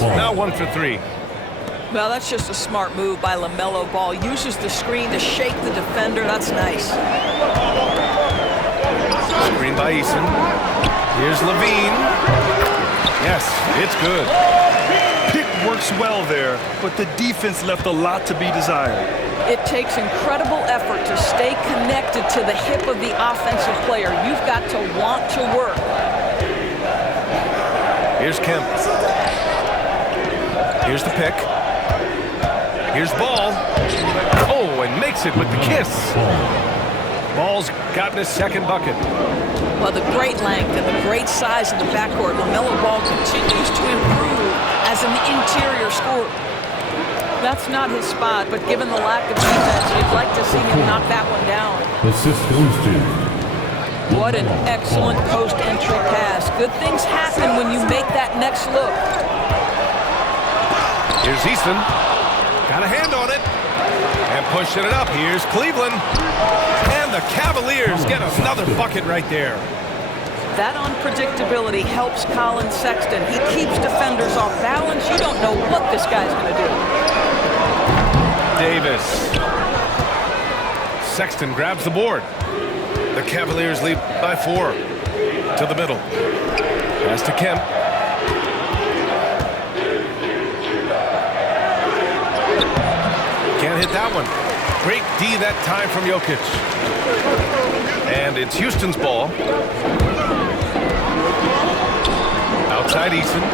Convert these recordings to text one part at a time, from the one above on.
Now 1 for 3. Well, that's just a smart move by LaMelo Ball. Uses the screen to shake the defender. That's nice. Screen by Eason. Here's Levine. Yes, it's good. Pick works well there, but the defense left a lot to be desired. It takes incredible effort to stay connected to the hip of the offensive player. You've got to want to work. Here's Kemp. Here's the pick. Here's Ball. Oh, and makes it with the kiss. Ball's gotten his second bucket. Well, the great length and the great size of the backcourt, LaMelo Ball continues to improve as an interior scorer. That's not his spot, but given the lack of defense, you'd like to see him knock that one down. Assist goes to. What an excellent post-entry pass. Good things happen when you make that next look. Here's Easton. Got a hand on it. And pushing it up. Here's Cleveland. And the Cavaliers get another bucket right there. That unpredictability helps Colin Sexton. He keeps defenders off balance. You don't know what this guy's going to do. Davis. Sexton grabs the board. The Cavaliers lead by 4. To the middle. Pass to Kemp. Can't hit that one. Great D that time from Jokic. And it's Houston's ball. Outside Eason.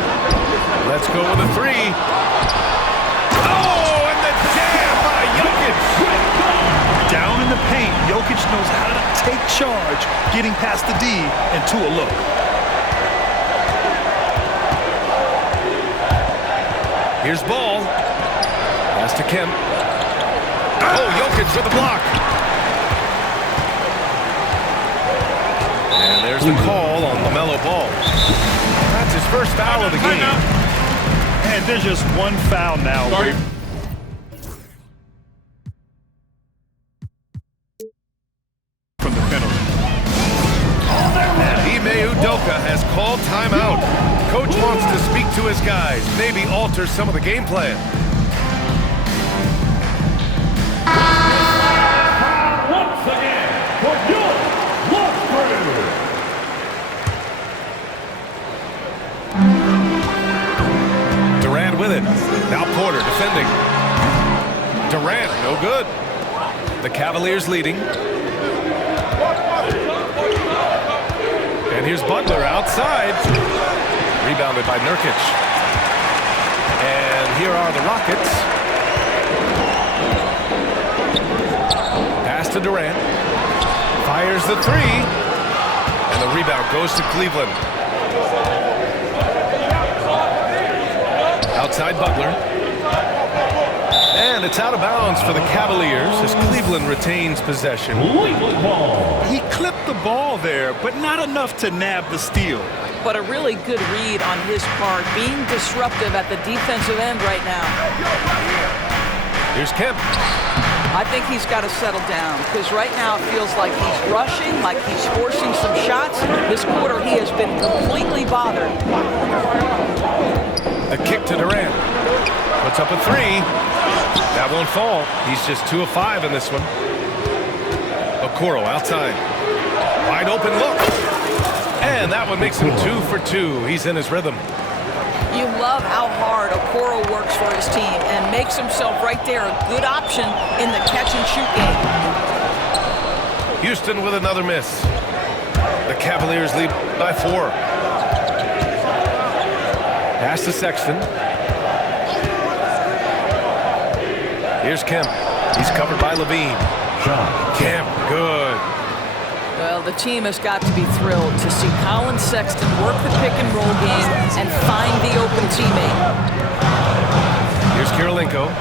Let's go with a 3. Oh, and the jam by Jokic. Down in the paint, Jokic knows how to take charge, getting past the D and to a look. Here's Ball. Pass to Kemp. Oh, Jokic with a block. And there's the call on LaMelo Ball. That's his first foul of the game. And there's just one foul now. From the penalty. And Ime Udoka has called timeout. Coach wants to speak to his guys, maybe alter some of the game plan. Once again, for York, Watford. Durant with it. Now Porter defending. Durant, no good. The Cavaliers leading. And here's Butler outside. Rebounded by Nurkic. And here are the Rockets. Pass to Durant. Fires the 3. And the rebound goes to Cleveland. Outside Butler. And it's out of bounds for the Cavaliers as Cleveland retains possession. He clipped the ball there, but not enough to nab the steal. But a really good read on his part, being disruptive at the defensive end right now. Here's Kemp. I think he's got to settle down because right now it feels like he's rushing, like he's forcing some shots. This quarter he has been completely bothered. The kick to Durant. Puts up a 3. That won't fall. He's just 2 of 5 in this one. Okoro outside. Wide open look. And that one makes him 2 for 2. He's in his rhythm. You love how hard Okoro works for his team and makes himself right there a good option in the catch-and-shoot game. Houston with another miss. The Cavaliers lead by 4. Pass to Sexton. Here's Kemp. He's covered by Levine. Kemp, good. Well, the team has got to be thrilled to see Colin Sexton work the pick-and-roll game and find the open teammate. Here's Kirilenko.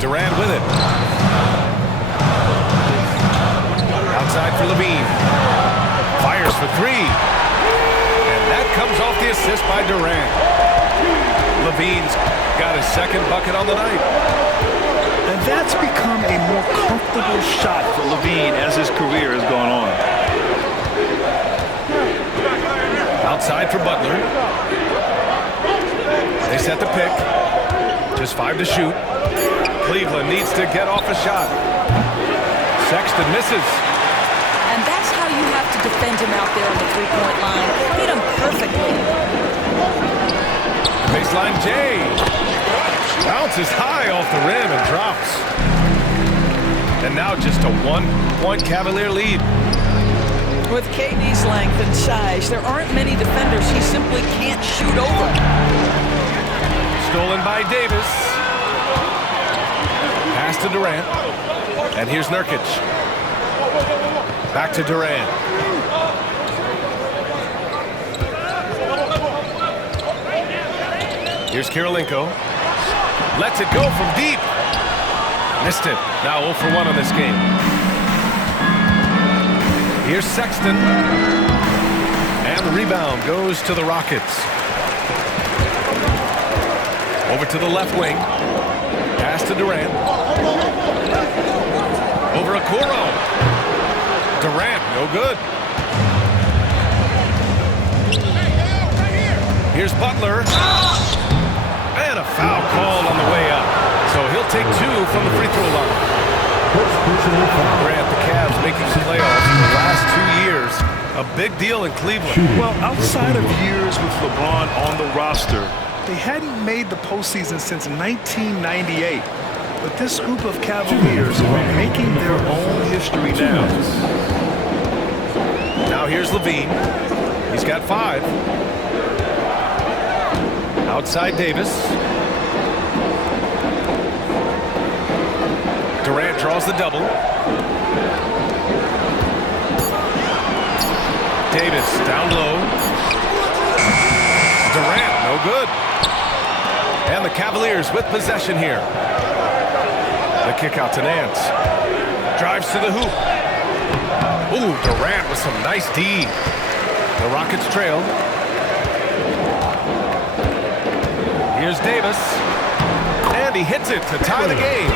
Durant with it. Outside for Levine. Fires for 3. And that comes off the assist by Durant. Levine's got his second bucket on the night. And that's become a more comfortable shot for Levine as his career has gone on. Outside for Butler. set to pick. Just 5 to shoot. Cleveland needs to get off a shot. Sexton misses. And that's how you have to defend him out there on the three-point line. Hit him perfectly. Baseline J. Bounces high off the rim and drops. And now just a 1-point Cavalier lead. With KD's length and size, there aren't many defenders he simply can't shoot over. Stolen by Davis. Pass to Durant. And here's Nurkic. Back to Durant. Here's Kirilenko. Lets it go from deep. Missed it. Now 0 for 1 on this game. Here's Sexton. And the rebound goes to the Rockets. Over to the left wing. Pass to Durant. Over Okoro. Durant, no good. Here's Butler. And a foul called on the way up. So he'll take 2 from the free throw line. Grant, the Cavs making the playoffs in the last 2 years. A big deal in Cleveland. Well, outside of years with LeBron on the roster, they hadn't made the postseason since 1998. But this group of Cavaliers are making their own history now. Now here's Levine. He's got 5. Outside Davis. Durant draws the double. Davis down low. Durant, no good. And the Cavaliers with possession here. The kick out to Nance. Drives to the hoop. Ooh, Durant with some nice D. The Rockets trail. Here's Davis. And he hits it to tie the game.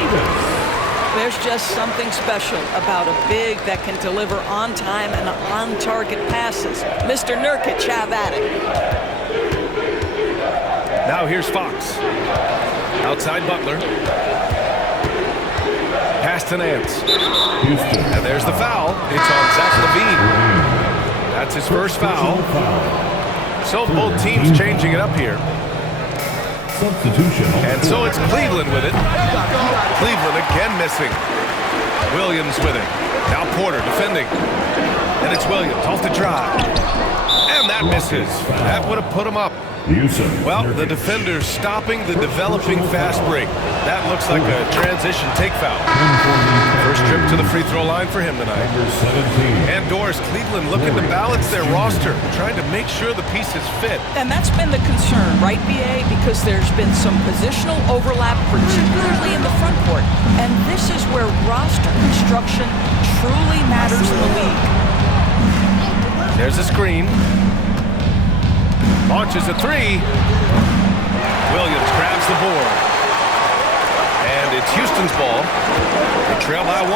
There's just something special about a big that can deliver on time and on-target passes. Mr. Nurkic, have at it. Now here's Fox. Outside Butler. Pass to Nance. And there's the foul. It's on Zach LaVine. That's his first foul. So both teams changing it up here. Substitution. And so it's Cleveland with it. Cleveland again missing. Williams with it. Now Porter defending. And it's Williams off the drive. And that misses. That would have put him up. Well, the defender's stopping the developing fast break. That looks like a transition take foul. First trip to the free throw line for him tonight. And Doris, Cleveland looking to balance their roster, trying to make sure the pieces fit. And that's been the concern, right, BA? Because there's been some positional overlap, particularly in the front court. And this is where roster construction truly matters in the league. There's a screen. Launches a 3. Williams grabs the board. And it's Houston's ball. They trail by 1.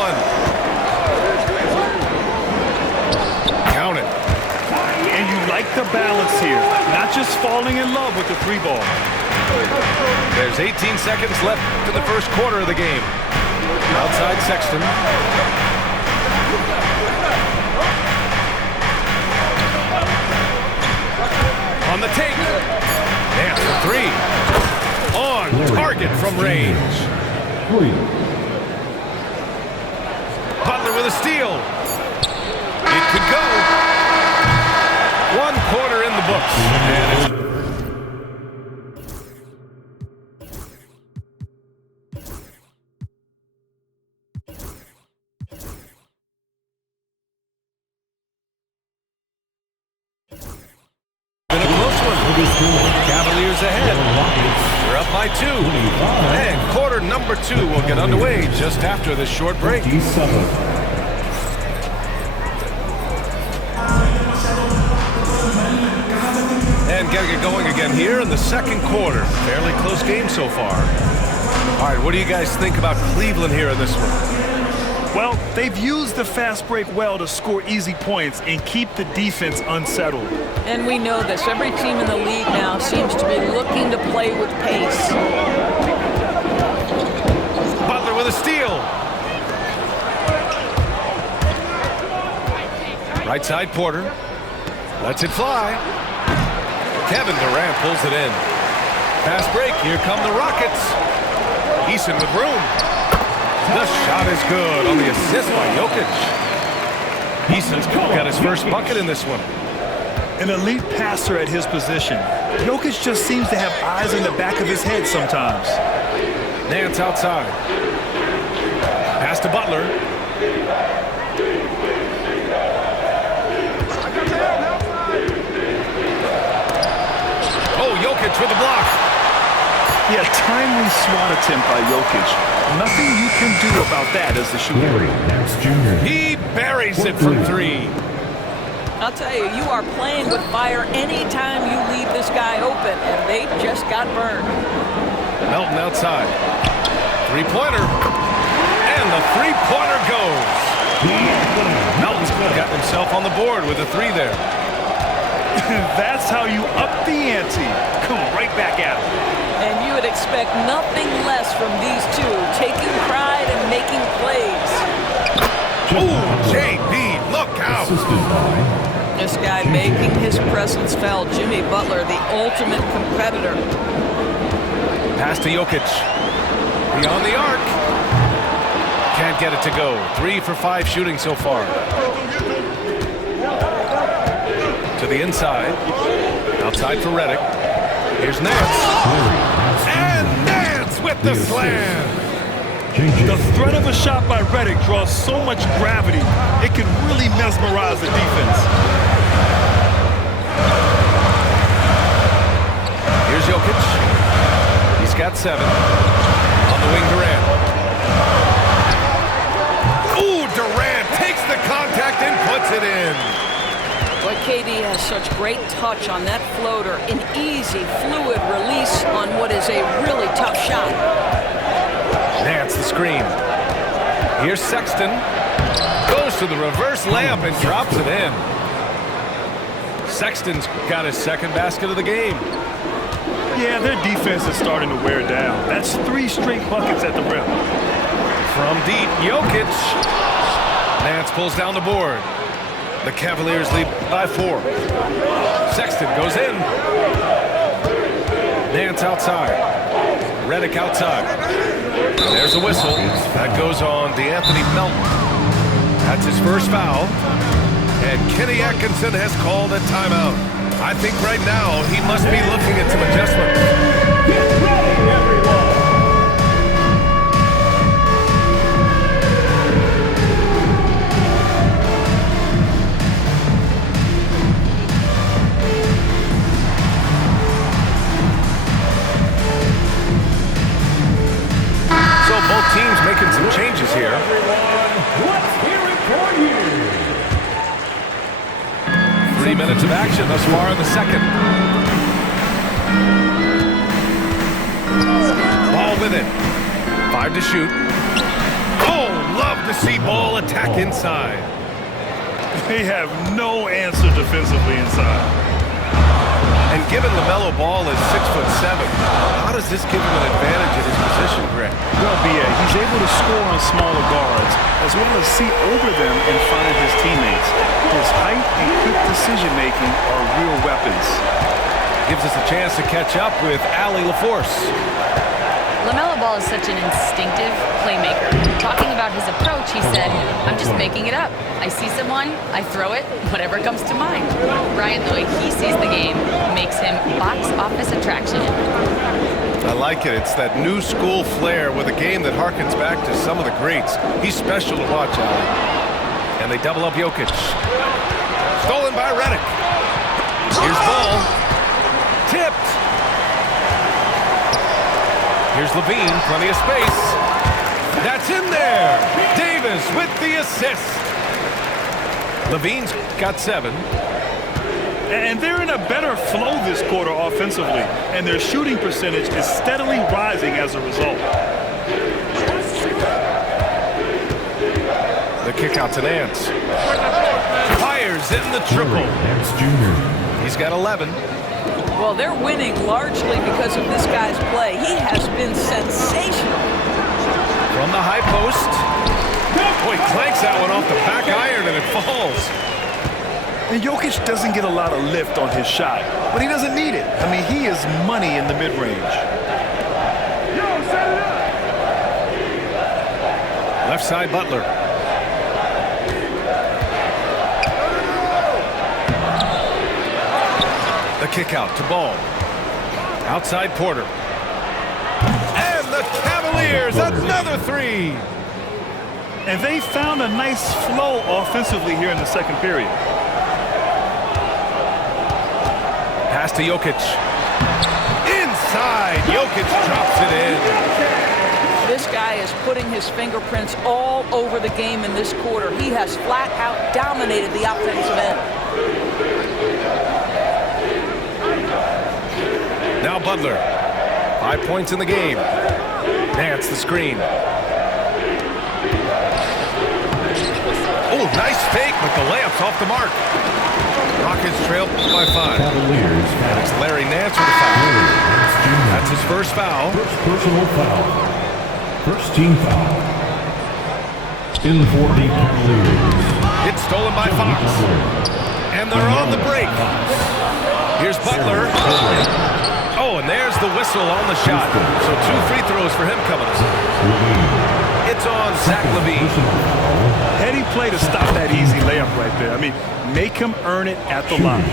Count it. And you like the balance here. Not just falling in love with the 3 ball. There's 18 seconds left in the first quarter of the game. Outside Sexton. On the take. Nance for 3. On target from range. Butler with a steal. It could go. 1 quarter in the books. And it's Cavaliers ahead. They're up by 2. And quarter number 2 will get underway just after this short break. And getting it going again here in the second quarter. Fairly close game so far. All right, what do you guys think about Cleveland here in this one? Well, they've used the fast break well to score easy points and keep the defense unsettled. And we know this. Every team in the league now seems to be looking to play with pace. Butler with a steal. Right side, Porter. Lets it fly. Kevin Durant pulls it in. Fast break. Here come the Rockets. Eason with room. The shot is good on the assist by Jokic. Eason's got his first bucket in this one. An elite passer at his position. Jokic just seems to have eyes in the back of his head sometimes. Nance outside. Pass to Butler. Oh, Jokic with the block. Yeah, timely swat attempt by Jokic. Nothing you can do about that as the shooter. Larry Nance Jr. He buries it from three. I'll tell you, you are playing with fire anytime you leave this guy open, and they just got burned. Melton outside. Three-pointer. And the three-pointer goes. Melton's got himself on the board with a three there. That's how you up the ante. Come right back at him. And you would expect nothing less from these two, taking pride and making plays. Ooh, JB, look out. Assisted by This guy making his presence felt. Jimmy Butler, the ultimate competitor. Pass to Jokic. Beyond the arc. Can't get it to go. 3 for 5 shooting so far. To the inside. Outside for Redick. Here's Nance. And Nance with the slam. The threat of a shot by Redick draws so much gravity, it can really mesmerize the defense. Here's Jokic. He's got 7. On the wing, Durant. Ooh, Durant takes the contact and puts it in. Boy, KD has such great touch on that floater. An easy, fluid release on what is a really tough shot. Nance the screen. Here's Sexton. Goes to the reverse layup and drops it in. Sexton's got his second basket of the game. Yeah, their defense is starting to wear down. That's 3 straight buckets at the rim. From deep, Jokic. Nance pulls down the board. The Cavaliers lead by 4. Sexton goes in. Nance outside. Redick outside. There's a whistle. That goes on DeAnthony Melton. That's his first foul. And Kenny Atkinson has called a timeout. I think right now he must be looking at some adjustments. Get ready, everyone. So both teams making some changes here. Let's hear it for you. 3 minutes of action thus far in the second. Ball with it. 5 to shoot. Oh, love to see Ball attack inside. They have no answer defensively inside. And given LaMelo Ball is 6'7", how does this give him an advantage in his position, Greg? Well, B.A., he's able to score on smaller guards, as well as see over them and find his teammates. His height and quick decision-making are real weapons. Gives us a chance to catch up with Allie LaForce. LaMelo Ball is such an instinctive playmaker. Talking about his approach, he said, I'm just making it up. I see someone, I throw it, whatever comes to mind. Brian, the way he sees the game makes him box office attraction. I like it. It's that new school flair with a game that harkens back to some of the greats. He's special to watch, Allie. And they double up Jokic. Stolen by Redick. Here's Ball. Tipped. Here's LaVine, plenty of space. That's in there. Davis with the assist. LaVine's got 7. And they're in a better flow this quarter offensively, and their shooting percentage is steadily rising as a result. The kick out to Nance. Fires in the triple. Nance Jr. He's got 11. Well, they're winning largely because of this guy's play. He has been sensational. From the high post. Boy, clanks that one off the back iron and it falls. And Jokic doesn't get a lot of lift on his shot, but he doesn't need it. I mean, he is money in the mid-range. Left side, Butler. The kick out to Ball. Outside Porter. And the Cavaliers, another three. And they found a nice flow offensively here in the second period. Pass to Jokic. Inside, Jokic drops it in. This guy is putting his fingerprints all over the game in this quarter. He has flat out dominated the offensive end. Now Butler. 5 points in the game. Nance the screen. Oh, nice fake, but the layup's off the mark. Rockets trail by 5. Cavaliers And it's foul. Larry Nance with a foul. Nance Jr. That's his first foul. First personal foul. First team foul. In for the Cavaliers. It's stolen by Fox. And they're on the break. Here's Butler. Oh, and there's the whistle on the shot. So 2 free throws for him coming up. It's on Zach LaVine. Heady play to stop that easy layup right there. I mean, make him earn it at the line.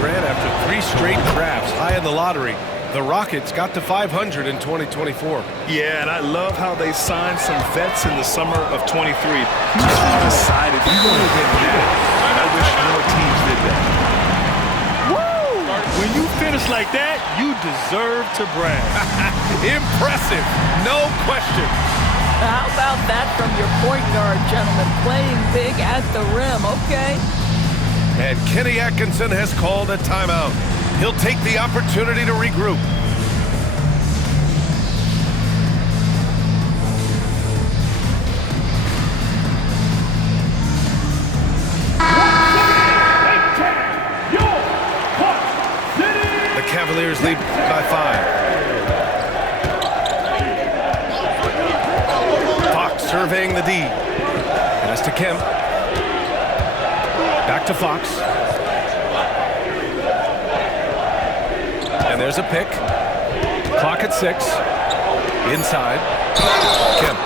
Grant, after 3 straight drafts high in the lottery, the Rockets got to 500 in 2024. Yeah, and I love how they signed some vets in the summer of 23. Houston decided we're going to win now. And I wish more teams did that. Woo! When you finish like that, you deserve to brag. Impressive, no question. How about that from your point guard, gentlemen? Playing big at the rim, okay? And Kenny Atkinson has called a timeout. He'll take the opportunity to regroup. The Cavaliers lead by 5. Fox surveying the D. Pass to Kemp. Back to Fox. And there's a pick. Clock at 6. Inside. Kemp.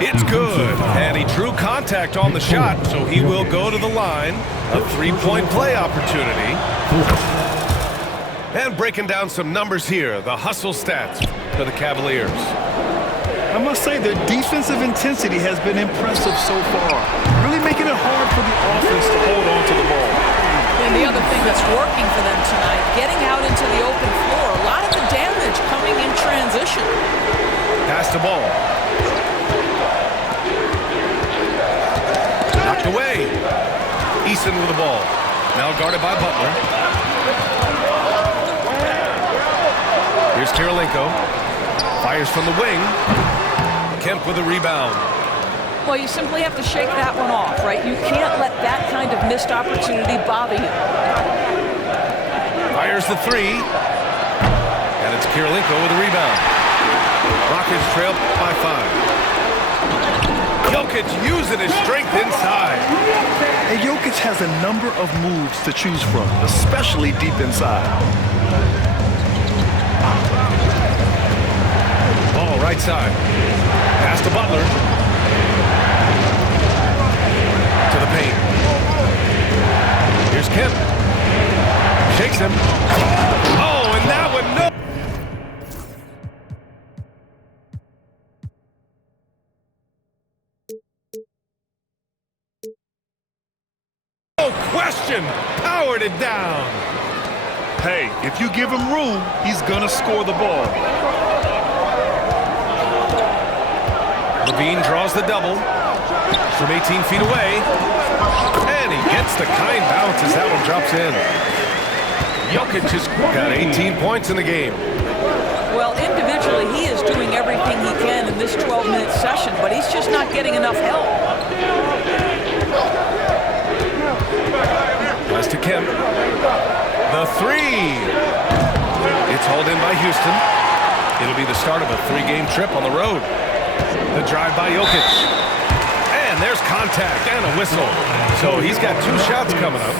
It's good. And he drew contact on the shot, so he will go to the line. A 3-point play opportunity. And breaking down some numbers here, the hustle stats for the Cavaliers. I must say their defensive intensity has been impressive so far. Really making it hard for the offense to hold on to the ball. And the other thing that's working for them tonight, getting out into the open floor. A lot of the damage coming in transition. Pass to Ball. Knocked away. Eason with the ball. Now guarded by Butler. Here's Kirilenko. Fires from the wing. Kemp with a rebound. Well, you simply have to shake that one off, right? You can't let that kind of missed opportunity bother you. Fires the 3. And it's Kirilenko with a rebound. Rockets trail by 5. Jokic using his strength inside. And Jokic has a number of moves to choose from, especially deep inside. Ball right side. Pass to Butler. To the paint. Here's Kemp. Shakes him. Oh, and that one, no. No question. Powered it down. Hey, if you give him room, he's going to score the ball. LaVine draws the double from 18 feet away. And he gets the kind bounce as that one drops in. Jokic has got 18 points in the game. Well, individually, he is doing everything he can in this 12-minute session, but he's just not getting enough help. Pass to Kemp. The three. It's hauled in by Houston. It'll be the start of a 3-game trip on the road. The drive by Jokic. And there's contact and a whistle. So he's got 2 shots coming up.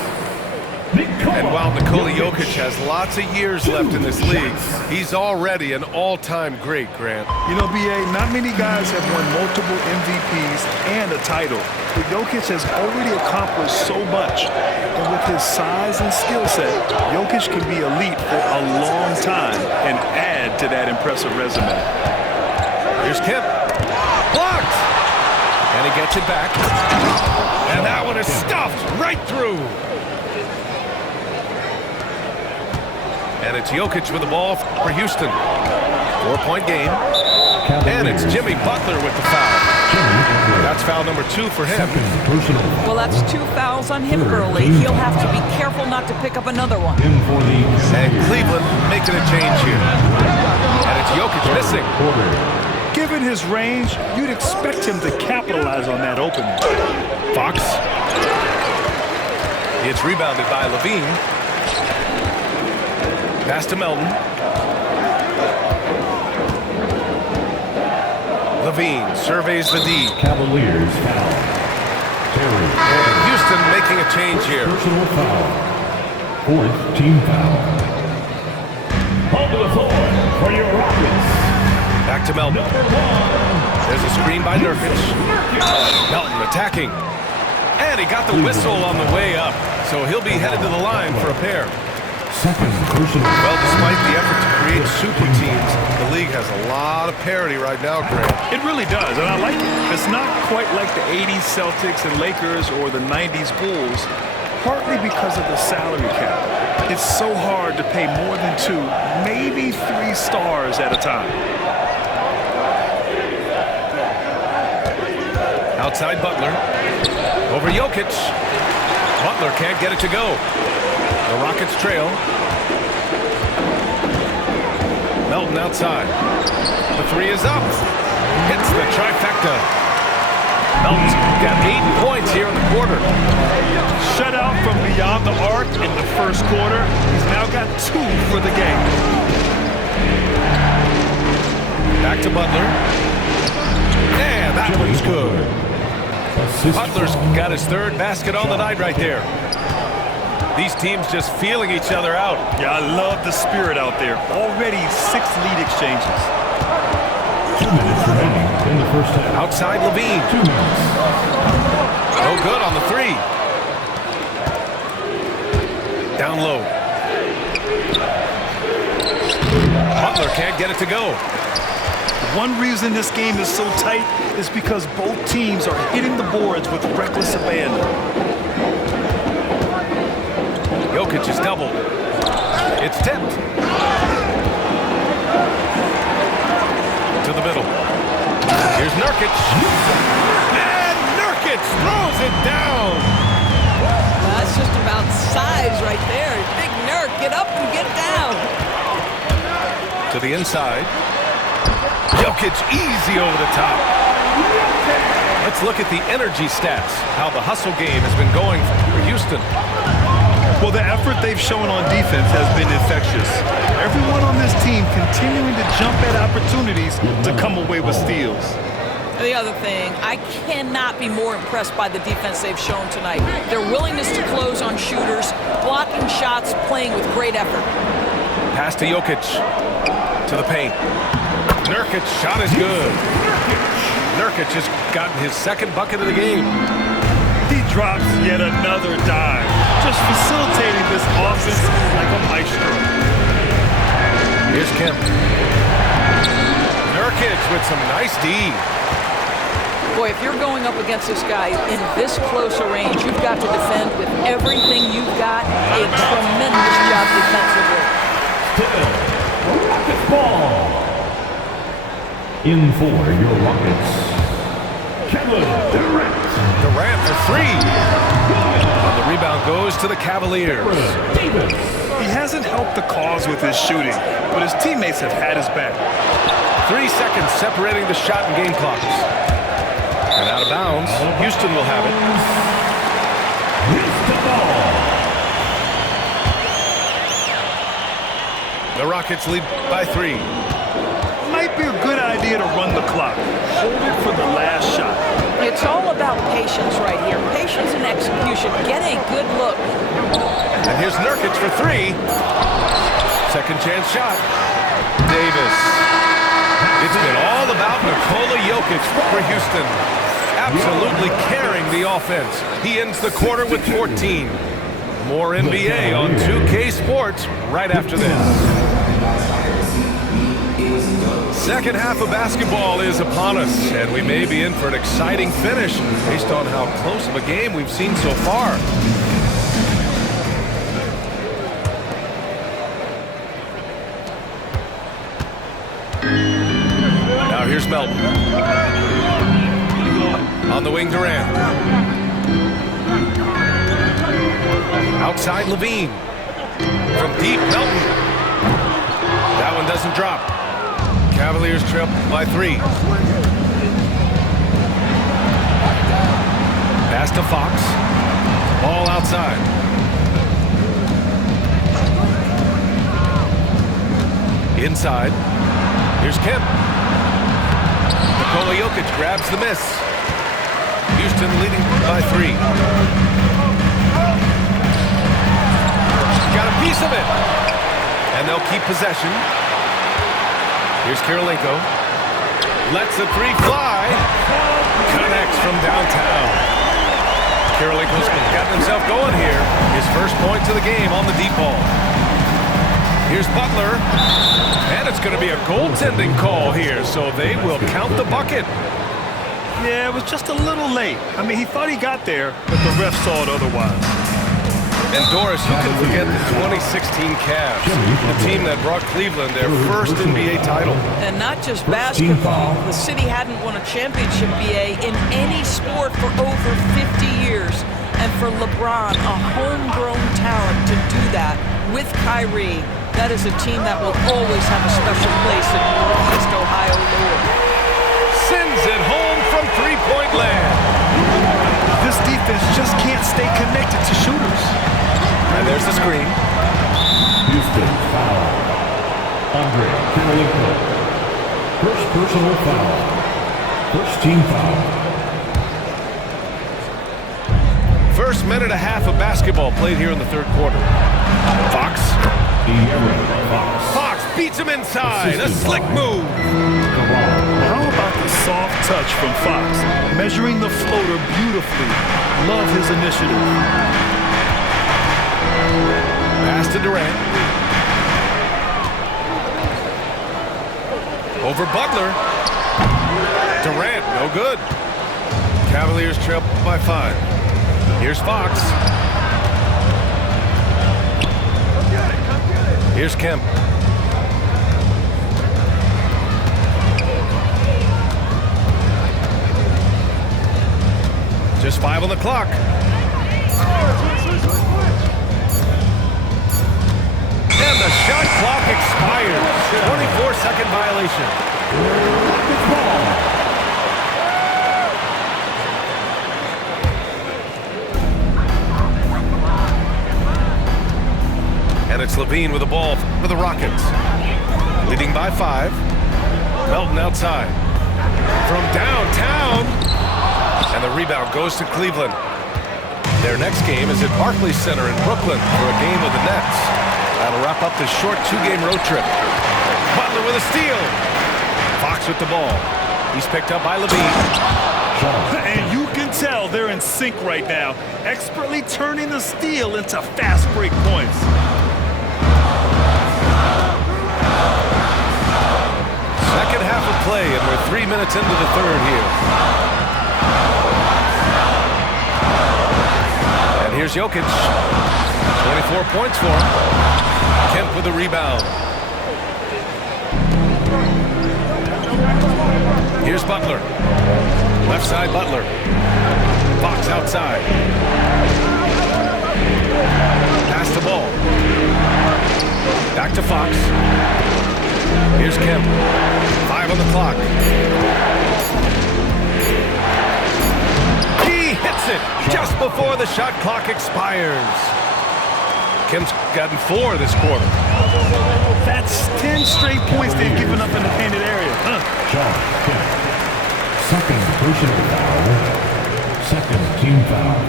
And while Nikola Jokic has lots of years left in this league, he's already an all-time great, Grant. You know, B.A., not many guys have won multiple MVPs and a title. But Jokic has already accomplished so much. And with his size and skill set, Jokic can be elite for a long time and add to that impressive resume. Here's Kemp. Blocked! And he gets it back. And that one is stuffed right through. And it's Jokic with the ball for Houston. 4-point game. And it's Jimmy Butler with the foul. That's foul number 2 for him. Well, that's 2 fouls on him early. He'll have to be careful not to pick up another one. And Cleveland making a change here. And it's Jokic missing. Given his range, you'd expect him to capitalize on that opening. Fox. It's rebounded by Levine. Pass to Melton. Levine surveys the D. Cavaliers foul. Terry. And Houston making a change here. Personal foul. 4th team foul. On the floor for your Rockets. Back to Melton. There's a screen by Nurkic. Melton attacking. And he got the whistle on the way up. So he'll be headed to the line for a pair. Second personal. Well, despite the effort to create super teams, the league has a lot of parity right now, Grant. It really does, and I like it. It's not quite like the 80s Celtics and Lakers or the 90s Bulls, partly because of the salary cap. It's so hard to pay more than 2, maybe 3 stars at a time. Outside Butler. Over Jokic. Butler can't get it to go. The Rockets trail. Melton outside. The 3 is up. Hits the trifecta. Melton's got 8 points here in the quarter. Shut out from beyond the arc in the first quarter. He's now got 2 for the game. Back to Butler. And that one's good. Butler's got his 3rd basket on the night right there. These teams just feeling each other out. Yeah, I love the spirit out there. Already 6 lead exchanges. 2 minutes remaining in the first half. Outside Levine. 2 minutes. No good on the 3. Down low. Butler can't get it to go. One reason this game is so tight is because both teams are hitting the boards with reckless abandon. Jokic is doubled. It's tipped. To the middle. Here's Nurkic. And Nurkic throws it down. That's just about size right there. Big Nurk, get up and get down. To the inside. Jokic easy over the top. Let's look at the energy stats. How the hustle game has been going for Houston. Well, the effort they've shown on defense has been infectious. Everyone on this team continuing to jump at opportunities to come away with steals. The other thing, I cannot be more impressed by the defense they've shown tonight. Their willingness to close on shooters, blocking shots, playing with great effort. Pass to Jokic. To the paint. Nurkic shot is good. Nurkic has gotten his 2nd bucket of the game. He drops yet another dime, just facilitating this offense like a maestro. Here's Kemp. Nurkic with some nice D. Boy, if you're going up against this guy in this close a range, you've got to defend with everything you've got. A tremendous job defensively. Still, Rockets ball. In for your Rockets, Kevin Durant. Durant for 3. And the rebound goes to the Cavaliers. Davis. He hasn't helped the cause with his shooting, but his teammates have had his back. 3 seconds separating the shot and game clocks. And out of bounds, Houston will have it. The Rockets lead by 3. Might be a good idea to run the clock. Hold it for the last shot. It's all about patience right here. Patience and execution. Get a good look. And here's Nurkic for 3. Second chance shot. Davis. It's been all about Nikola Jokic for Houston. Absolutely carrying the offense. He ends the quarter with 14. More NBA on 2K Sports right after this. Second half of basketball is upon us, and we may be in for an exciting finish based on how close of a game we've seen so far. Now here's Melton. On the wing, Durant. Outside, Levine. From deep, Melton. That one doesn't drop. Cavaliers trail by 3. Pass to Fox. Ball outside. Inside. Here's Kemp. Nikola Jokic grabs the miss. Houston leading by 3. Got a piece of it. And they'll keep possession. Here's Kirilenko. Lets the 3 fly. Connects from downtown. Kirilenko's gotten himself going here. His first points of the game on the deep ball. Here's Butler. And it's going to be a goaltending call here, so they will count the bucket. Yeah, it was just a little late. I mean, he thought he got there, but the ref saw it otherwise. And Doris, who can forget the 2016 Cavs, the team that brought Cleveland their first NBA title. And not just basketball. The city hadn't won a championship, BA, in any sport for over 50 years. And for LeBron, a homegrown talent, to do that with Kyrie, that is a team that will always have a special place in Northeast Ohio lore. Sends it home from three-point land. This defense just can't stay connected to shooters. And there's the screen. Houston foul. Andre Kirilenko. First personal foul. First team foul. First minute and a half of basketball played here in the third quarter. Fox. Fox beats him inside. A slick move. How about the soft touch from Fox? Measuring the floater beautifully. Love his initiative. Pass to Durant. Over Butler. Durant, no good. Cavaliers trail by 5. Here's Fox. Here's Kemp. Just 5 on the clock. And the shot clock expires. 24-second violation. And it's Levine with the ball for the Rockets. Leading by 5. Melton outside. From downtown. And the rebound goes to Cleveland. Their next game is at Barclays Center in Brooklyn for a game with the Nets. That'll wrap up this short 2-game road trip. Butler with a steal. Fox with the ball. He's picked up by Levine. And you can tell they're in sync right now, expertly turning the steal into fast break points. Second half of play, and we're 3 minutes into the third here. And here's Jokic. 24 points for him. Kemp with the rebound. Here's Butler. Left side, Butler. Fox outside. Pass the ball. Back to Fox. Here's Kemp. 5 on the clock. He hits it just before the shot clock expires. Kemp's gotten 4 this quarter. That's 10 straight points they've given up in the painted area. John Kemp. Second personal foul. Second team foul.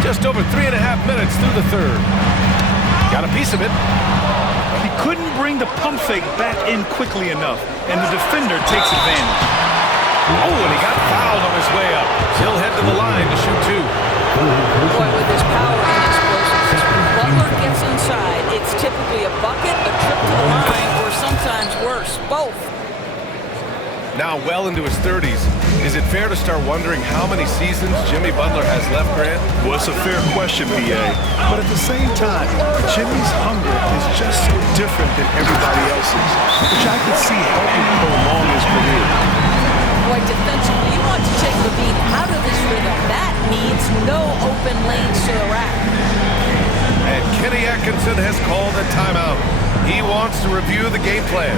Just over 3.5 minutes through the third. Got a piece of it. He couldn't bring the pump fake back in quickly enough, and the defender takes advantage. Oh, and he got fouled on his way up. He'll head to the line to shoot 2. Boy, with his power and explosiveness, when Butler gets inside, it's typically a bucket, a trip to the line, or sometimes worse, both. Now well into his 30s. Is it fair to start wondering how many seasons Jimmy Butler has left, Grant? Well, it's a fair question, B.A. But at the same time, Jimmy's hunger is just so different than everybody else's, which I could see helping prolong his career. Boy, defensively, you want to take the beat out of this rhythm. That means no open lanes to the rack. And Kenny Atkinson has called a timeout. He wants to review the game plan.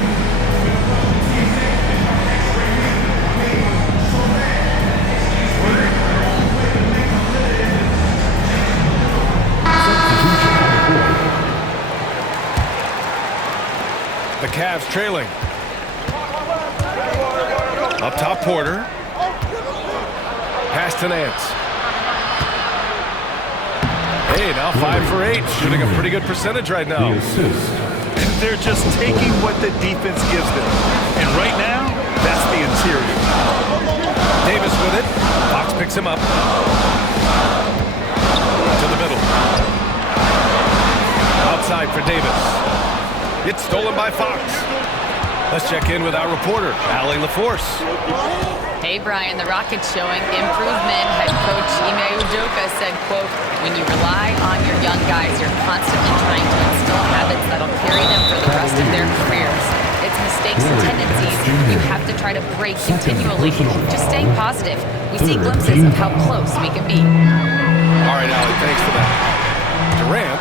The Cavs trailing. Up top, Porter. Pass to Nance. Hey, now 5 for 8. Shooting a pretty good percentage right now. The assist. They're just taking what the defense gives them. And right now, that's the interior. Davis with it. Fox picks him up. To the middle. Outside for Davis. It's stolen by Fox. Let's check in with our reporter, Allie LaForce. Hey, Brian, the Rockets showing improvement. Head coach Ime Udoka said, quote, when you rely on your young guys, you're constantly trying to instill habits that'll carry them for the rest of their careers. It's mistakes and tendencies you have to try to break continually. Just staying positive. We see glimpses of how close we can be. All right, Allie, thanks for that. Durant.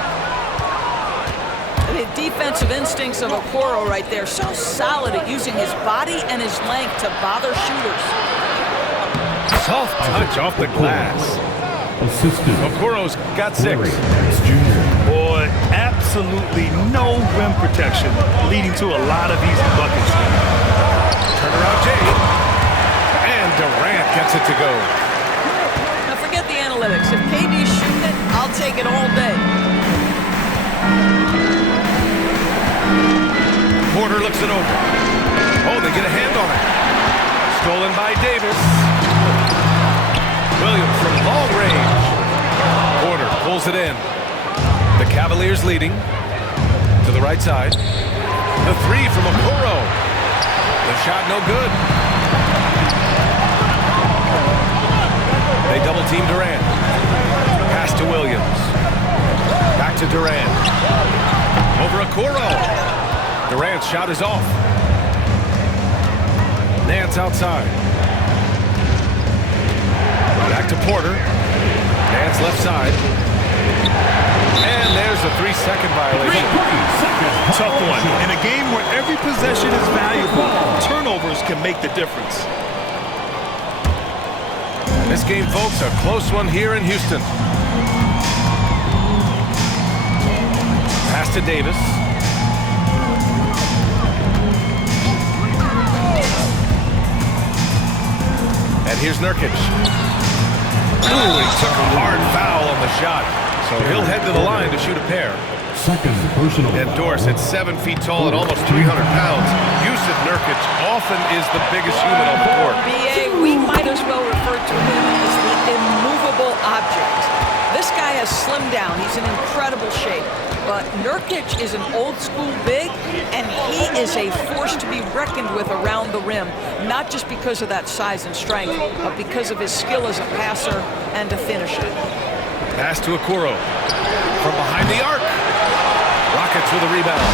The defensive instincts of Okoro right there, so solid at using his body and his length to bother shooters. Soft touch off the glass. Assisted. Okoro's got 6. Max Jr. Boy, absolutely no rim protection, leading to a lot of easy buckets. Turnaround Jay. And Durant gets it to go. Now forget the analytics. If KD's shooting it, I'll take it all day. Porter looks it over. Oh, they get a hand on it. Stolen by Davis. Williams from long range. Porter pulls it in. The Cavaliers leading. To the right side. The 3 from Okoro. The shot no good. They double team Durant. Pass to Williams. Back to Durant. Over Okoro. Durant's shot is off. Nance outside. Back to Porter. Nance left side. And there's a 3-second violation. Tough one. In a game where every possession is valuable, turnovers can make the difference. This game, folks, a close one here in Houston. Pass to Davis. And here's Nurkic. Ooh, he took a hard foul on the shot. So he'll head to the line to shoot a pair. Second personal And foul. Dorset, 7 feet tall and almost 300 pounds. Yusuf Nurkic often is the biggest human on the court. BA, we might as well refer to him as the immovable object. This guy has slimmed down. He's in incredible shape. But Nurkic is an old-school big, and he is a force to be reckoned with around the rim, not just because of that size and strength, but because of his skill as a passer and a finisher. Pass to Okoro. From behind the arc. Rockets with a rebound.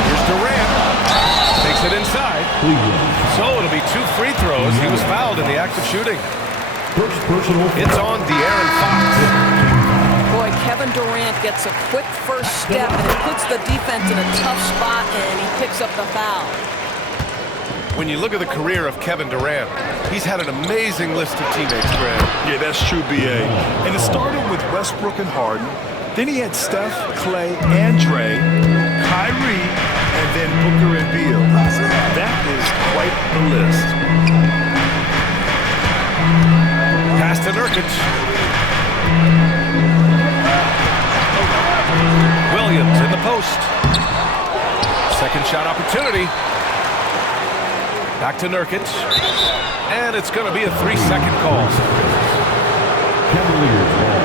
Here's Durant. Takes it inside. So it'll be 2 free throws. He was fouled in the act of shooting. First personal foul. It's on De'Aaron Fox. Boy, Kevin Durant gets a quick first step, and it puts the defense in a tough spot, and he picks up the foul. When you look at the career of Kevin Durant, he's had an amazing list of teammates, Greg. Yeah, that's true, B.A. And it started with Westbrook and Harden. Then he had Steph, Clay, and Dre, Kyrie, and then Booker and Beal. That is quite the list. Pass to Nurkic. Williams in the post. Second shot opportunity. Back to Nurkic. And it's going to be a 3-second call. Cavaliers ball.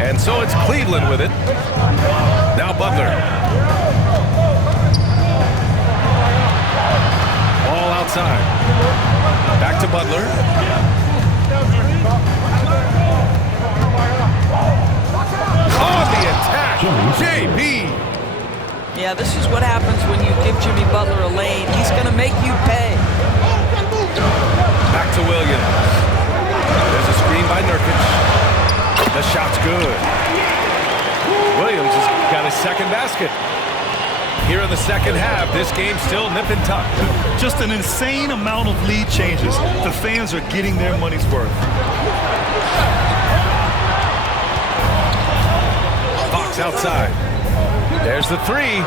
And so it's Cleveland with it. Now Butler. Ball outside. Back to Butler. On the attack, JB. Yeah, this is what happens when you give Jimmy Butler a lane. He's going to make you pay. Back to Williams. There's a screen by Nurkic. The shot's good. Williams has got his second basket. Here in the second half, this game's still nip and tuck. Just an insane amount of lead changes. The fans are getting their money's worth. Fox outside. There's the three.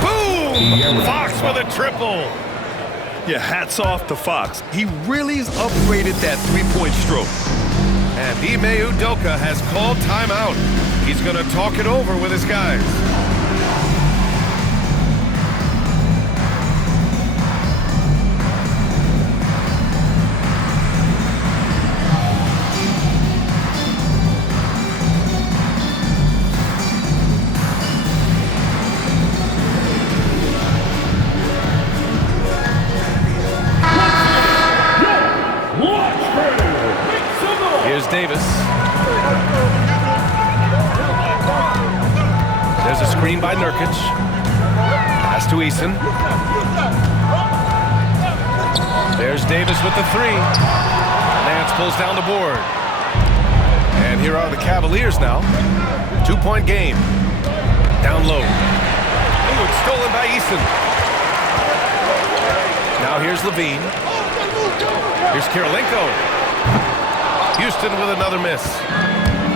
Boom! Fox with a triple. Yeah, hats off to Fox. He really has upgraded that three-point stroke. And Ime Udoka has called timeout. He's going to talk it over with his guys. Here's Davis. There's a screen by Nurkic. Pass to Eason. There's Davis with the three. Nance pulls down the board. And here are the Cavaliers now. 2-point game. Down low. Ooh, it's stolen by Eason. Now here's Levine. Here's Kirilenko. Houston with another miss.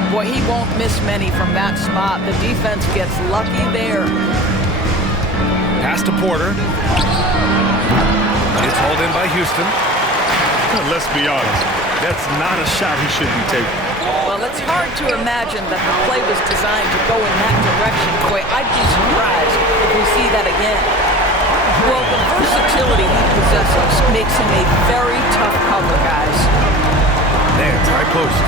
Boy, he won't miss many from that spot. The defense gets lucky there. Pass to Porter. It's hauled in by Houston. Let's be honest, that's not a shot he should be taking. Well, it's hard to imagine that the play was designed to go in that direction. Boy, I'd be surprised if we see that again. Well, the versatility he possesses makes him a very tough cover, guys. Nance, high post.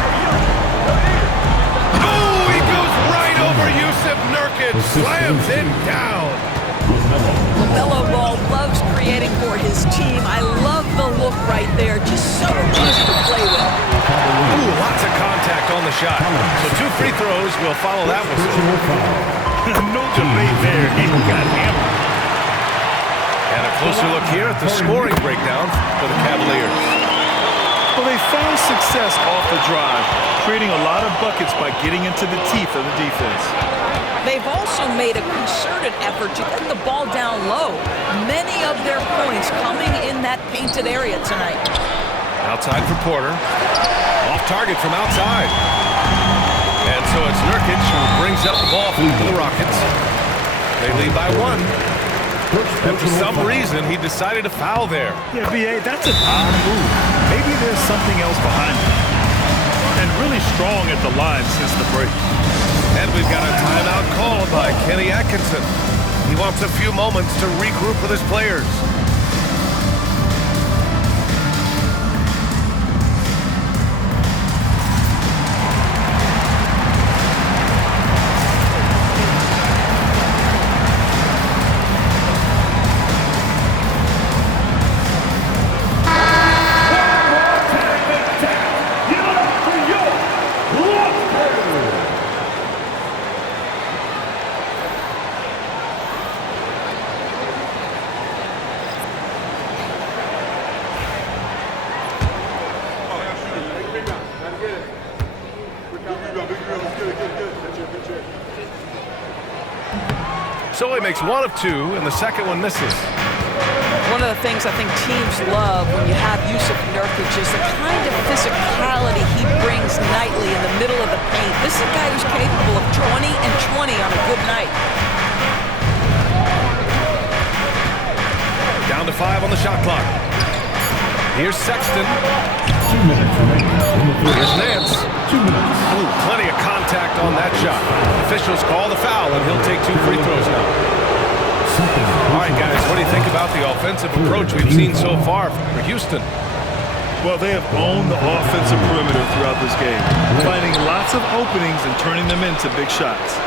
Oh, he goes right over Yusuf Nurkic. Slams it down. LaMelo Ball loves creating for his team. I love the look right there. Just so easy to play with. Ooh, lots of contact on the shot. So 2 free throws will follow that one. No debate there. He got hammered. And a closer look here at the scoring breakdown for the Cavaliers. Well, they found success off the drive, creating a lot of buckets by getting into the teeth of the defense. They've also made a concerted effort to get the ball down low. Many of their points coming in that painted area tonight. Outside for Porter. Off target from outside. And so it's Nurkic who brings up the ball for the Rockets. They lead by 1. And for some reason, he decided to foul there. Yeah, B.A., that's an odd move. Maybe there's something else behind it. And really strong at the line since the break. And we've got a timeout called by Kenny Atkinson. He wants a few moments to regroup with his players. So he makes one of two, and the second one misses. One of the things I think teams love when you have Jusuf Nurkic is the kind of physicality he brings nightly in the middle of the paint. This is a guy who's capable of 20 and 20 on a good night. Down to 5 on the shot clock. Here's Sexton. 2 minutes remaining in the third. Here's Nance. 2 minutes. Ooh, plenty of contact on that shot. Officials call the foul, and he'll take 2 free throws now. All right, guys, what do you think about the offensive approach we've seen so far for Houston? Well, they have owned the offensive perimeter throughout this game, finding lots of openings and turning them into big shots.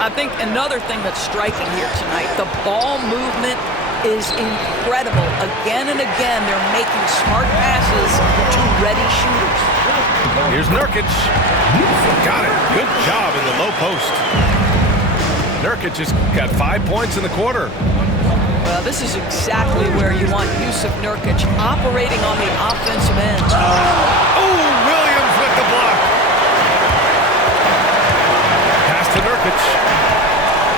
I think another thing that's striking here tonight, the ball movement is incredible. Again and again, they're making smart passes to ready shooters. Here's Nurkic. Got it. Good job in the low post. Nurkic just got 5 points in the quarter. Well, this is exactly where you want Jusuf Nurkic operating on the offensive end. Oh, Williams with the block. Pass to Nurkic.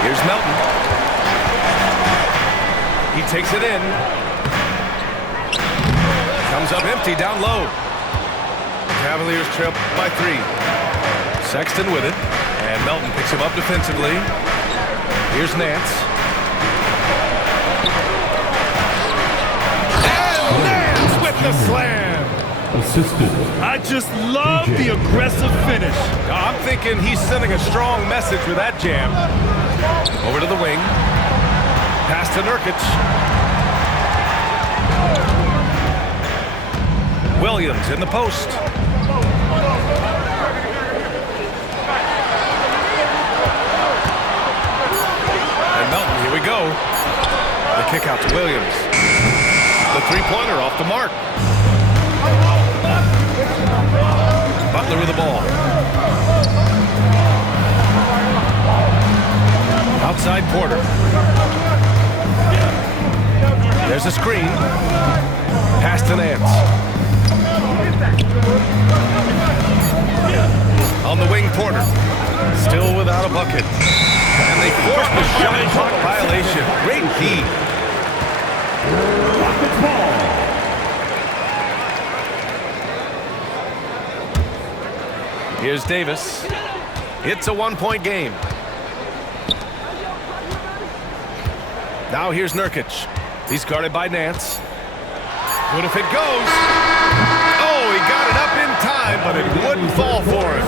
Here's Melton. He takes it in. Comes up empty down low. Cavaliers trail by 3. Sexton with it. And Melton picks him up defensively. Here's Nance. And Nance with the slam. Assisted. I just love the aggressive finish. I'm thinking he's sending a strong message with that jam. Over to the wing. Pass to Nurkic. Williams in the post. And Melton, here we go. The kick out to Williams. The three-pointer off the mark. Butler with the ball. Outside Porter. There's a screen. Pass to Nance. On the wing, Porter. Still without a bucket. And they forced the shot clock violation. Great D. Rockets ball. Here's Davis. It's a one-point game. Now here's Nurkic. He's guarded by Nance. What if it goes? Oh, he got it up in time, but it wouldn't fall for him.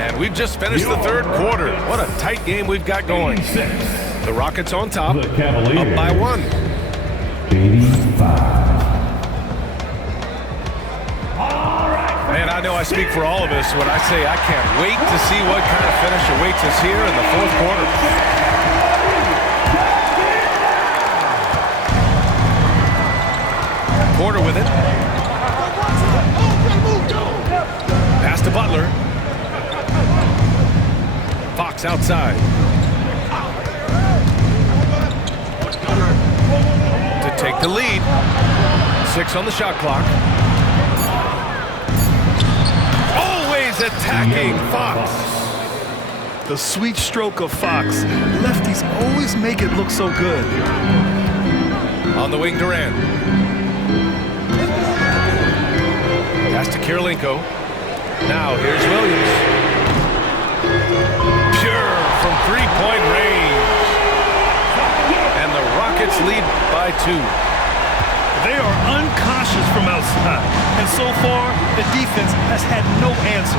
And we've just finished the third quarter. What a tight game we've got going. The Rockets on top, The Cavaliers. up by 1. 85. Man, I know I speak for all of us when I say I can't wait to see what kind of finish awaits us here in the fourth quarter. Porter with it. Pass to Butler. Fox outside. To take the lead. 6 on the shot clock. Always attacking Fox. The sweet stroke of Fox. Lefties always make it look so good. On the wing, Durant. Pass to Kirilenko. Now here's Williams. Pure from three-point range. And the Rockets lead by 2. They are uncautious from outside, and so far, the defense has had no answer.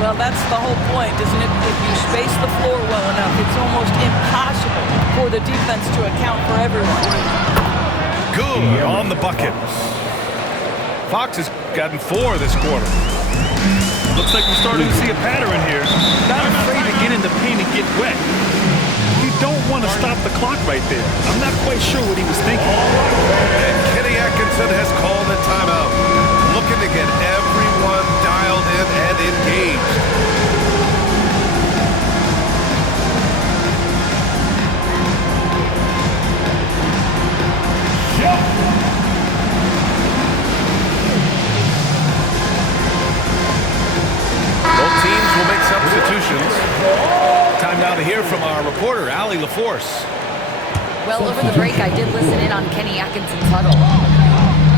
Well, that's the whole point, isn't it? If you space the floor well enough, it's almost impossible for the defense to account for everyone. Good on the bucket. Fox has gotten 4 this quarter. Looks like we're starting to see a pattern here. Not afraid to get in the paint and get wet. You don't want to stop the clock right there. I'm not quite sure what he was thinking. And Kenny Atkinson has called a timeout, looking to get everyone dialed in and engaged. Both teams will make substitutions. Time now to hear hear from our reporter, Allie LaForce. Well, over the break, I did listen in on Kenny Atkinson's huddle.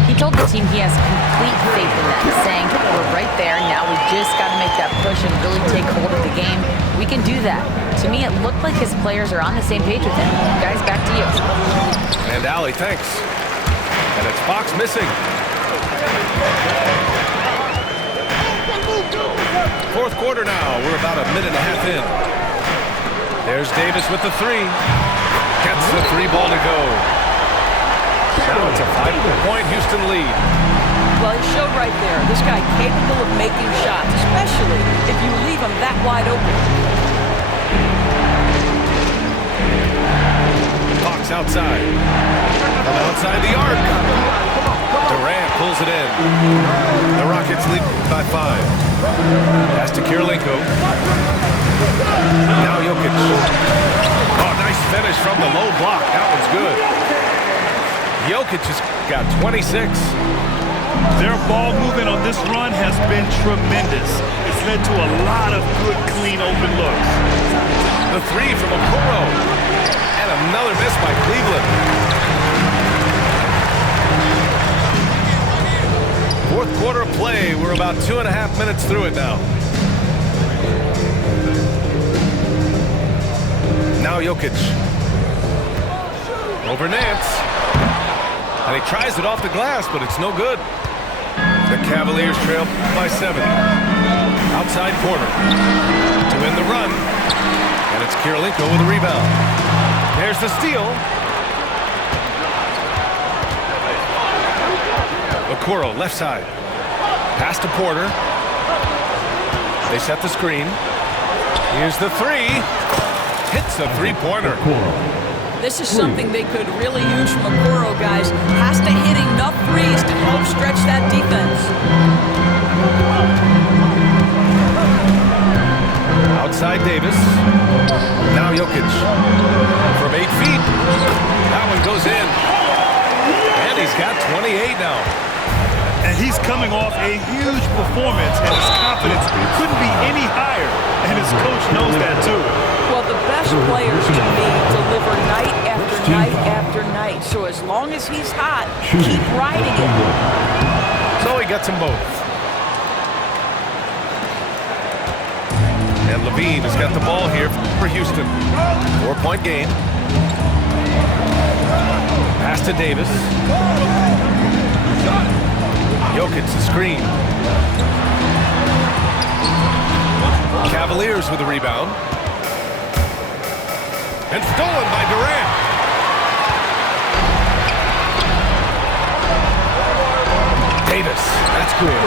He told the team he has complete faith in them, saying, we're right there, now we just got to make that push and really take hold of the game. We can do that. To me, it looked like his players are on the same page with him. Guys, back to you. And Allie, thanks. And it's Fox missing. Fourth quarter now. We're about a minute and a half in. There's Davis with the three. Gets the three ball to go. Now it's a 5-point Houston lead. Well, it showed right there. This guy capable of making shots, especially if you leave him that wide open. Fox outside. From outside the arc. Durant pulls it in. The Rockets lead by 5. Pass to Kirilenko. Now Jokic. Oh, nice finish from the low block. That one's good. Jokic has got 26. Their ball movement on this run has been tremendous. It's led to a lot of good, clean, open looks. The three from Okoro. And another miss by Cleveland. Fourth quarter of play. We're about 2.5 minutes through it now. Now Jokic. Over Nance. And he tries it off the glass, but it's no good. The Cavaliers trail by 7. Outside corner. To win the run. And it's Kirilenko with a rebound. There's the steal. Okoro, left side. Pass to Porter. They set the screen. Here's the three. Hits a three-pointer. This is something they could really use from Okoro, guys. Has to hit enough threes to help stretch that defense. Outside Davis. Now Jokic. From 8 feet. That one goes in. And he's got 28 now. And he's coming off a huge performance, and his confidence couldn't be any higher. And his coach knows that, too. Well, the best players to me deliver night after night after night. So as long as he's hot, keep riding it. So he gets them both. And Levine has got the ball here for Houston. 4-point game. Pass to Davis. Jokic the screen. Cavaliers with the rebound. And stolen by Durant. Davis. That's good.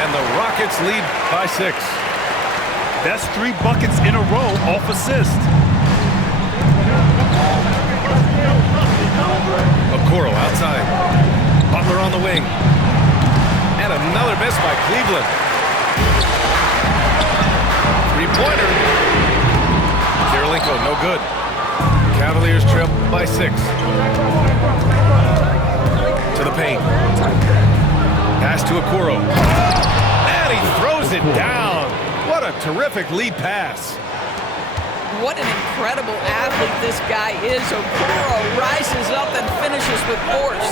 And the Rockets lead by 6. That's 3 buckets in a row off assist. Okoro outside. Butler on the wing. And another miss by Cleveland. Three-pointer. Kirilenko, no good. Cavaliers trail by 6. To the paint. Pass to Okoro. And he throws it down. What a terrific lead pass. What an incredible athlete this guy is. Okoro rises up and finishes with force.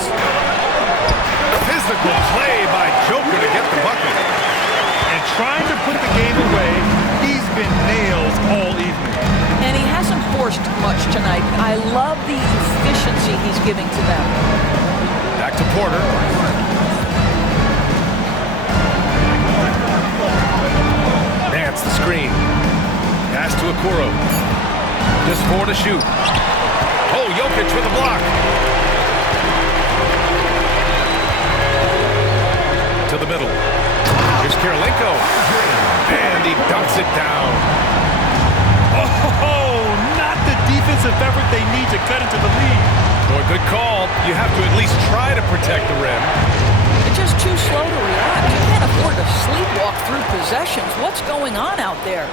Physical play by Joker to get the bucket. And trying to put the game away, he's been nails all evening. And he hasn't forced much tonight. I love the efficiency he's giving to them. Back to Porter. Nance the screen. Pass to Okoro. Just 4 to shoot. Oh, Jokic with a block. To the middle. Here's Kirilenko. And he dunks it down. Oh, not the defensive effort they need to cut into the lead. Boy, good call. You have to at least try to protect the rim. They're just too slow to react. You can't afford to sleepwalk through possessions. What's going on out there?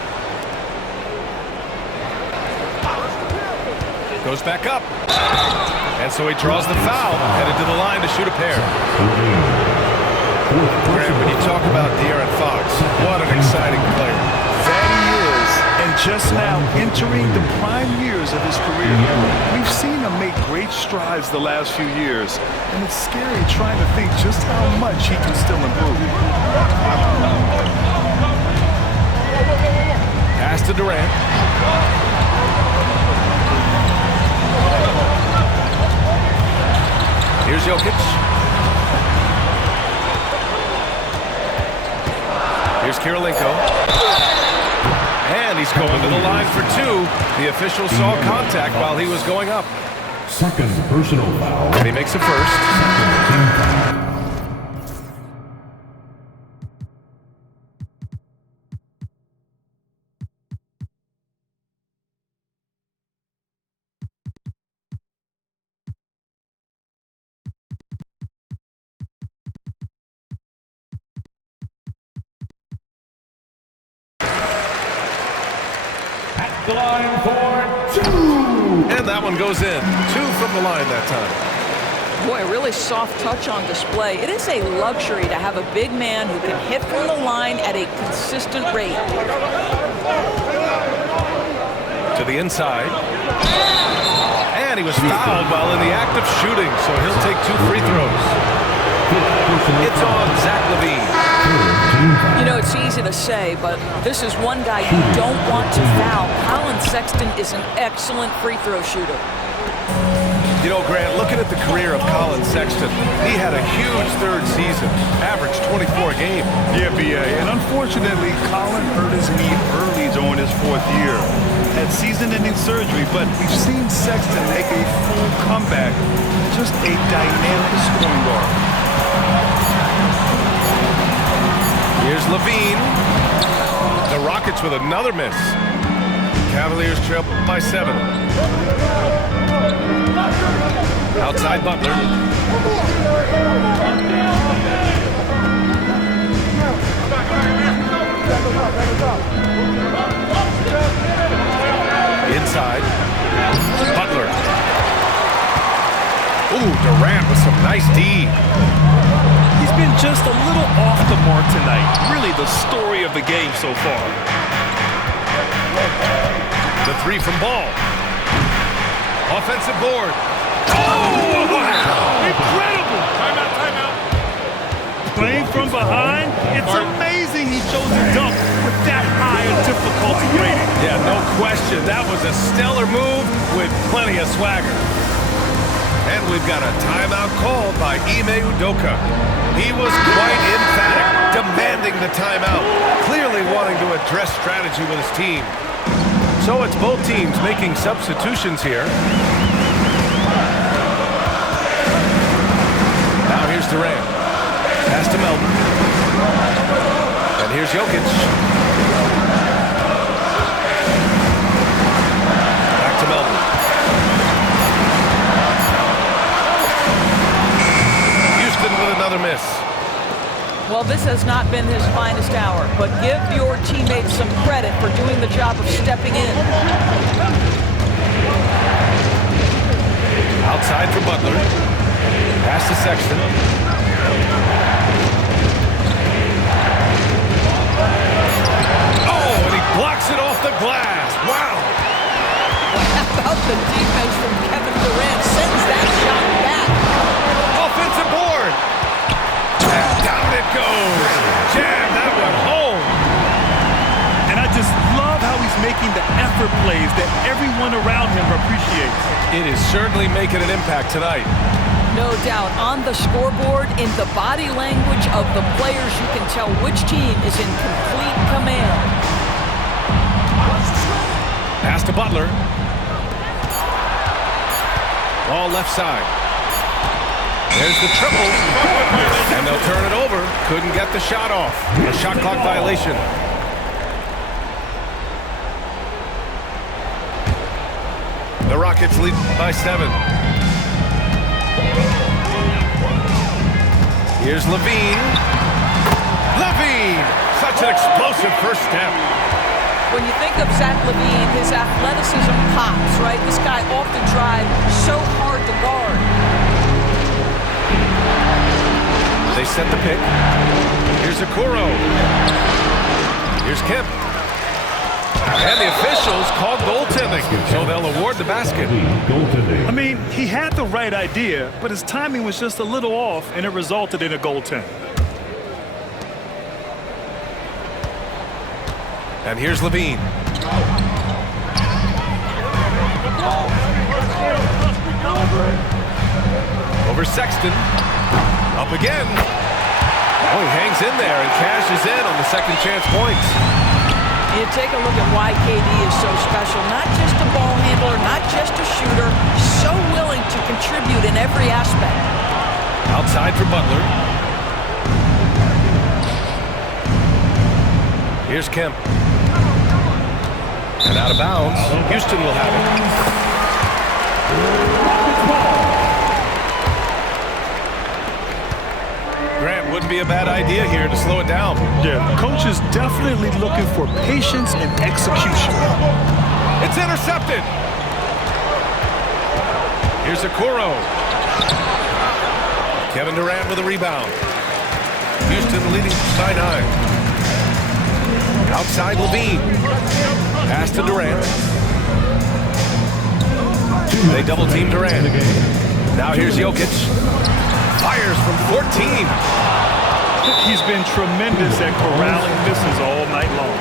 Goes back up. And so he draws the foul. Headed to the line to shoot a pair. Grant, when you talk about De'Aaron Fox, what an exciting player. That he is. And just now entering the prime years of his career. We've seen him make great strides the last few years, and it's scary trying to think just how much he can still improve. Pass to Durant. Here's Jokic. Here's Kirilenko. And he's going to the line for two. The official saw contact while he was going up. Second personal foul. And he makes a first. Team foul. The line for two. And that one goes in. Two from the line that time. Boy, a really soft touch on display. It is a luxury to have a big man who can hit from the line at a consistent rate. To the inside. And he was fouled while in the act of shooting, so he'll take two free throws. It's on Zach LaVine. You know, it's easy to say, but this is one guy you don't want to foul. Colin Sexton is an excellent free throw shooter. You know, Grant, looking at the career of Colin Sexton, he had a huge third season, averaged 24 a game. Yeah, B.A. And unfortunately, Colin hurt his knee early during his fourth year. Had season-ending surgery, but we've seen Sexton make a full comeback. Just a dynamic scoring guard. Here's LaVine. The Rockets with another miss. Cavaliers trail by 7. Outside Butler. Inside. Butler. Ooh, Durant with some nice D. He's been just a little off the mark tonight. Really the story of the game so far. The three from Ball. Offensive board. Oh, wow. Incredible! Timeout, timeout. Playing from behind, it's amazing he chose to dunk with that high a difficulty rating. Yeah, no question. That was a stellar move with plenty of swagger. And we've got a timeout called by Ime Udoka. He was quite emphatic, demanding the timeout, clearly wanting to address strategy with his team. So it's both teams making substitutions here. Now here's Durant. Pass to Melton. And here's Jokic. Back to Melton. Houston with another miss. Well, this has not been his finest hour, but give your teammates some credit for doing the job of stepping in. Outside for Butler. Pass to Sexton. Oh, and he blocks it off the glass. Wow. How about the defense from Kevin Durant? Sends that shot back. Offensive board. And down it goes. Jam that one home. And I just love how he's making the effort plays that everyone around him appreciates. It is certainly making an impact tonight. No doubt. On the scoreboard, in the body language of the players, you can tell which team is in complete command. Pass to Butler. Ball left side. There's the triple. And they'll turn it over. Couldn't get the shot off. A shot clock violation. The Rockets lead by 7. Here's LaVine. LaVine! Such an explosive first step. When you think of Zach LaVine, his athleticism pops, right? This guy off the drive, so hard to guard. They set the pick. Here's Okoro. Here's Kemp. And the officials called goaltending, so they'll award the basket. Goaltending. I mean, he had the right idea, but his timing was just a little off, and it resulted in a goaltend. And here's Levine. Over Sexton. Up again. Oh, he hangs in there and cashes in on the second chance points. You take a look at why KD is so special. Not just a ball handler, not just a shooter. So willing to contribute in every aspect. Outside for Butler. Here's Kemp. And out of bounds. Houston will have it. Grant, wouldn't be a bad idea here to slow it down. Yeah, the coach is definitely looking for patience and execution. It's intercepted. Here's Okoro. Kevin Durant with a rebound. Houston leading by 9. Outside Levine. Pass to Durant. They double team Durant. Now here's Jokic. Fires from 14. He's been tremendous at corralling misses all night long.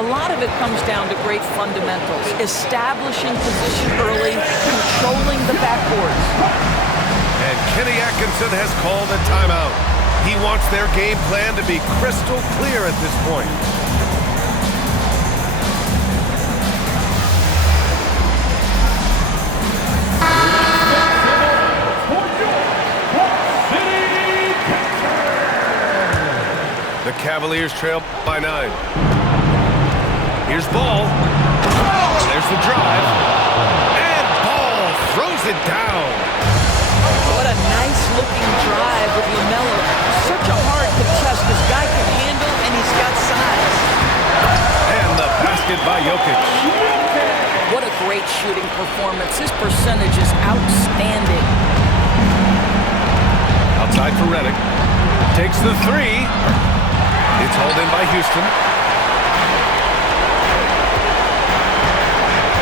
A lot of it comes down to great fundamentals. Establishing position early, controlling the backboards. And Kenny Atkinson has called a timeout. He wants their game plan to be crystal clear at this point. The Cavaliers trail by 9. Here's Ball. There's the drive. And Ball throws it down. What a nice-looking drive with LaMelo. Such a hard contest. This guy can handle, and he's got size. And the basket by Jokic. What a great shooting performance. His percentage is outstanding. Outside for Redick. Takes the 3. It's hauled in by Houston.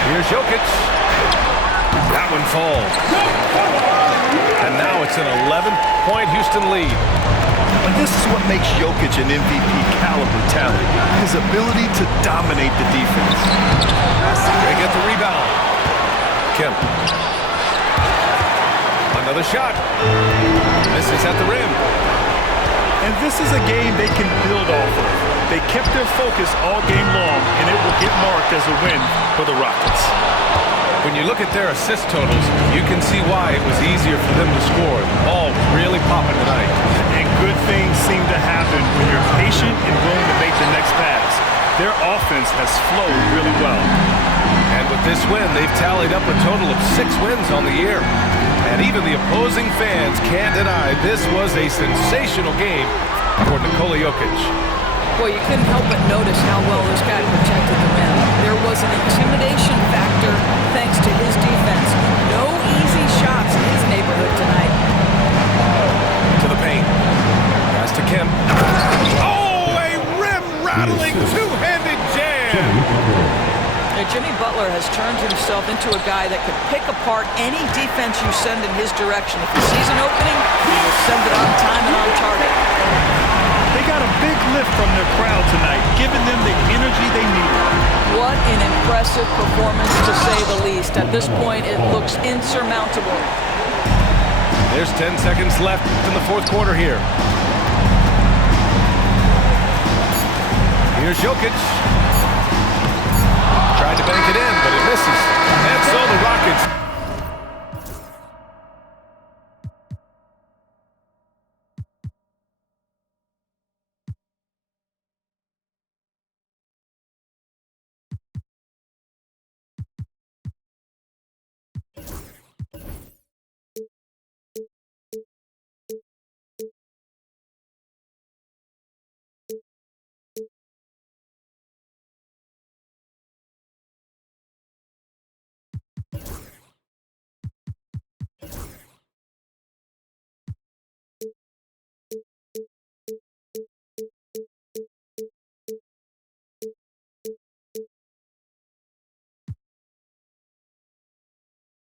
Here's Jokic. That one falls. And now it's an 11-point Houston lead. And this is what makes Jokic an MVP caliber talent. His ability to dominate the defense. They get the rebound. Kemp. Another shot. This is at the rim. And this is a game they can build off of. They kept their focus all game long, and it will get marked as a win for the Rockets. When you look at their assist totals, you can see why it was easier for them to score. The ball was really popping tonight. And good things seem to happen when you're patient and willing to make the next pass. Their offense has flowed really well. And with this win, they've tallied up a total of 6 wins on the year. And even the opposing fans can't deny this was a sensational game for Nikola Jokic. Boy, you couldn't help but notice how well this guy protected the rim. There was an intimidation factor thanks to his defense. No easy shots in his neighborhood tonight. To the paint. Pass to Kemp. Oh, a rim-rattling two-handed jam. Jimmy Butler has turned himself into a guy that could pick apart any defense you send in his direction. If he sees an opening, he will send it on time and on target. They got a big lift from their crowd tonight, giving them the energy they needed. What an impressive performance, to say the least. At this point, it looks insurmountable. There's 10 seconds left in the fourth quarter here. Here's Jokic. Tried to bank it in, but it misses. And so the Rockets